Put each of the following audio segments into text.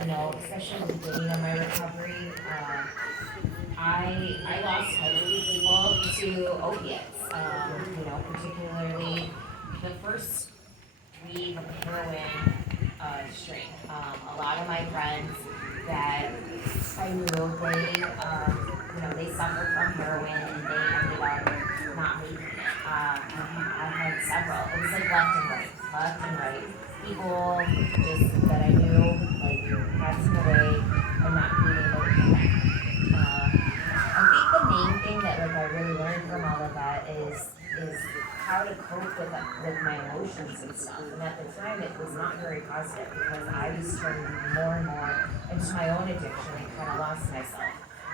especially in the beginning of my recovery, I lost heavily people to opiates. Particularly the first week of the heroin string. A lot of my friends that I knew, they suffered from heroin and they ended up not making it. I had several. It was like left and right. People just that I knew, like passing away and not being able to come back. I think the main thing that I really learned from all of that is how to cope with my emotions and stuff. And at the time, it was not very positive because I was turning more and more into my own addiction and kind of lost myself.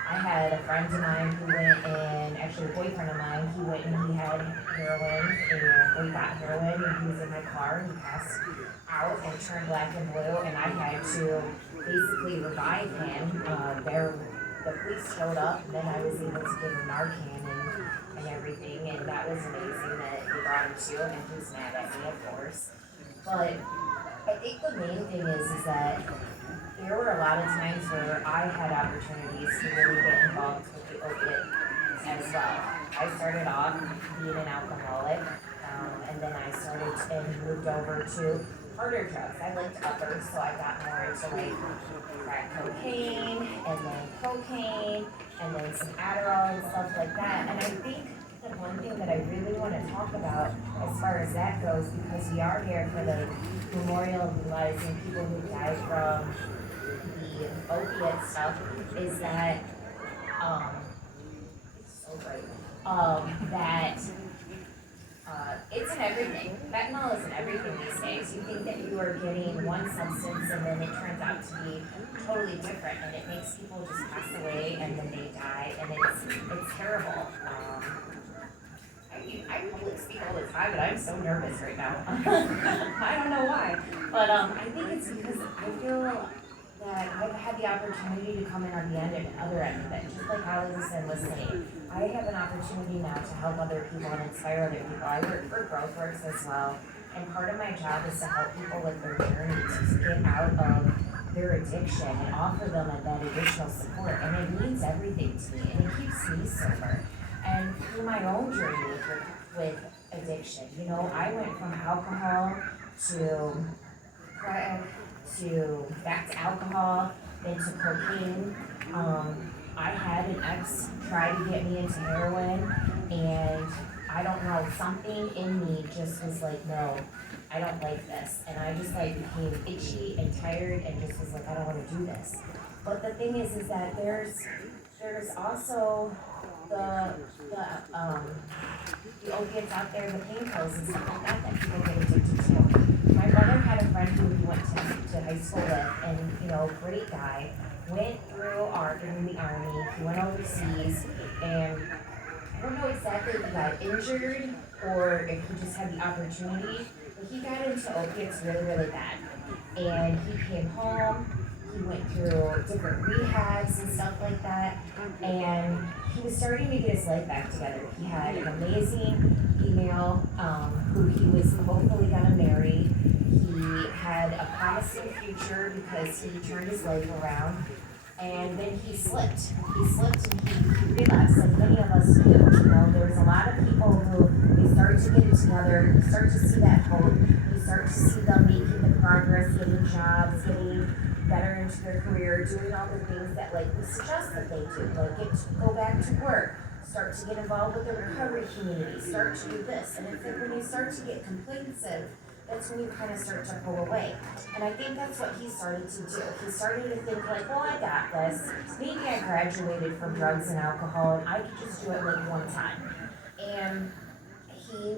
I had a friend of mine who went in, actually a boyfriend of mine, he went and he had heroin, and we got heroin, and he was in my car, and he passed out and turned black and blue, and I had to basically revive him. The police showed up, and then I was able to give him Narcan and everything, and that was amazing that they brought him to, and he was mad at me, of course. But I think the main thing is that there were a lot of times where I had opportunities to really get involved with the opiate as well. I started off being an alcoholic, and then I started and moved over to harder drugs. I liked uppers, so I got more into crack cocaine, and then cocaine, and then some Adderall and stuff like that. And I think the one thing that I really want to talk about as far as that goes, because we are here for the memorializing people who died from the opiate stuff, is that it's so great that it's in everything. Fentanyl is in everything these days. You think that you are getting one substance and then it turns out to be totally different, and it makes people just pass away and then they die, and it's terrible. I public speak all the time, but I'm so nervous right now. I don't know why, but I think it's because I feel that I've had the opportunity to come in on the other end of it, just like Alice said, listening. I have an opportunity now to help other people and inspire other people. I work for GrowthWorks as well, and part of my job is to help people with their journey to get out of their addiction and offer them that additional support. And it means everything to me, and it keeps me sober. And through my own journey with addiction, I went from alcohol to back to alcohol, then to cocaine. I had an ex try to get me into heroin, and I don't know, something in me just was like, no, I don't like this. And I just became itchy and tired and just was like, I don't want to do this. But the thing is that there's also the opiates out there, the pain pills and stuff like that people get addicted to. My brother had a friend who he went to high school with, and great guy, went through in the army, he went overseas, and I don't know exactly if he got injured or if he just had the opportunity, but he got into opiates really, really bad. And he came home, he went through different rehabs and stuff like that, and he was starting to get his life back together. He had an amazing female who he was hopefully going to marry. He had a promising future because he turned his life around, and then he slipped. He slipped and he relapsed, like many of us do. There's a lot of people who they start to get it together, you start to see that hope, you start to see them making the progress, getting jobs, getting better into their career, doing all the things that we suggest that they do, go back to work, start to get involved with the recovery community, start to do this. And it's when you start to get complacent, that's when you kind of start to pull away. And I think that's what he started to do. He started to think well, I got this. Maybe I graduated from drugs and alcohol and I could just do it one time. And he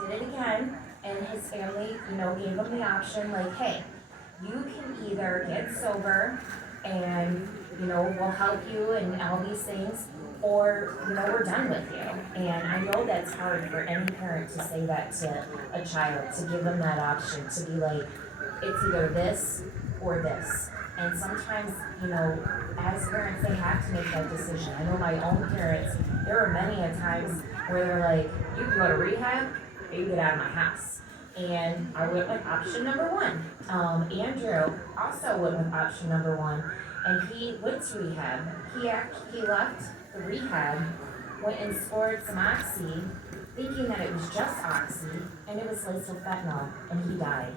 did it again, and his family, gave him the option, hey, you can either get sober and, we'll help you and all these things, or, we're done with you. And I know that's hard for any parent to say that to a child, to give them that option, to be it's either this or this. And sometimes, as parents, they have to make that decision. I know my own parents, there were many a times where they're you can go to rehab, or you get out of my house. And I went with option number one. Andrew also went with option number one, and he went to rehab. He left the rehab, went and scored some oxy, thinking that it was just oxy, and it was laced with fentanyl, and he died.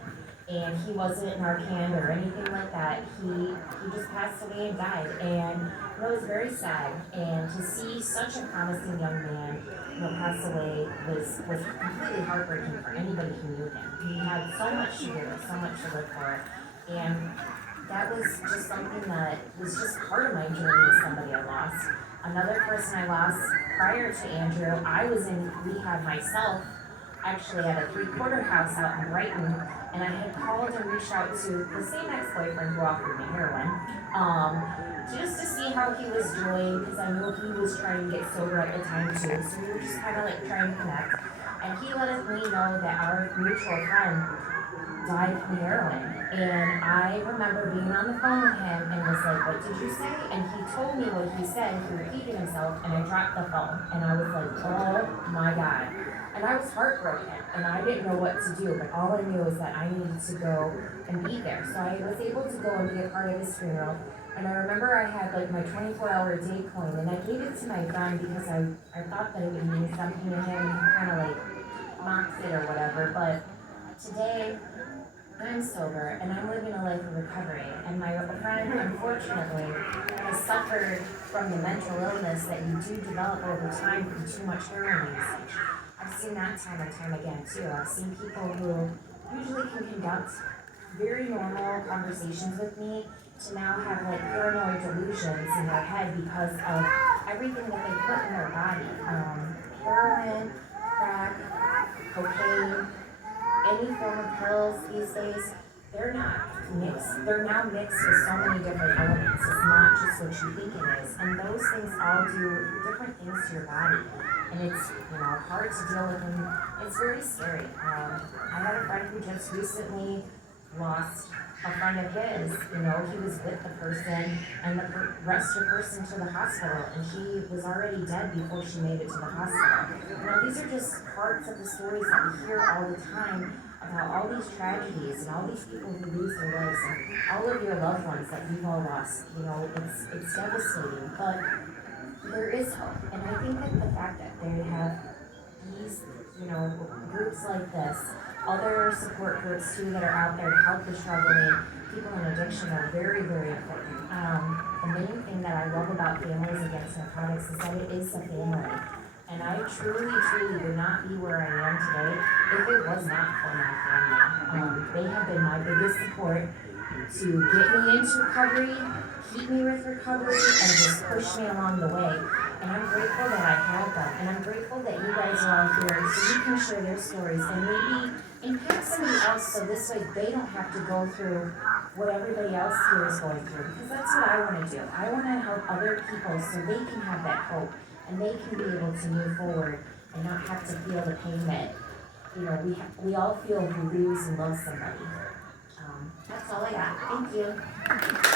And he wasn't Narcan or anything like that. He just passed away and died, and it was very sad. And to see such a promising young man, pass away was completely heartbreaking for anybody who knew him. He had so much to give, so much to live for, and that was just something that was just part of my journey as somebody I lost. Another person I lost prior to Andrew, I was in rehab myself, actually at a three-quarter house out in Brighton, and I had called and reached out to the same ex-boyfriend who offered me heroin, just to see how he was doing, because I knew he was trying to get sober at the time too, so we were just kind of like trying to connect. And he let me know that our mutual friend died from heroin. And I remember being on the phone with him and was like, "What did you say?" And he told me what he said, he repeated himself, and I dropped the phone. And I was like, oh my God. And I was heartbroken, and I didn't know what to do, but all I knew was that I needed to go and be there. So I was able to go and be a part of his funeral. And I remember I had like my 24-hour day coin, and I gave it to my friend because I thought that it would mean something to him, and he kind of like mocks it or whatever. But today, I'm sober, and I'm living a life of recovery. And my friend, unfortunately, has suffered from the mental illness that you do develop over time from too much heroin usage. I've seen that time and time again too. I've seen people who usually can conduct very normal conversations with me to now have like paranoid delusions in their head because of everything that they put in their body. Heroin, crack, cocaine, any form of pills these days, they're now mixed with so many different elements. It's not just what you think it is. And those things all do different things to your body. And it's, hard to deal with, and it's very scary. I had a friend who just recently lost a friend of his. He was with the person, and the rushed the person to the hospital, and she was already dead before she made it to the hospital. These are just parts of the stories that we hear all the time about all these tragedies and all these people who lose their lives, and all of your loved ones that you've all lost. It's devastating, but there is hope. And I think that the fact that they have these, groups like this, other support groups too that are out there to help the struggling people in addiction are very, very important. The main thing that I love about Families Against Narcotics is that it is a family. And I truly, truly would not be where I am today if it was not for my family. They have been my biggest support to get me into recovery, keep me with recovery, and just push me along the way. And I'm grateful that I have them. And I'm grateful that you guys are all here so you can share their stories and maybe impact somebody else so this way they don't have to go through what everybody else here is going through. Because that's what I want to do. I want to help other people so they can have that hope and they can be able to move forward and not have to feel the pain that we all feel who lose and love somebody. That's all I got. Thank you.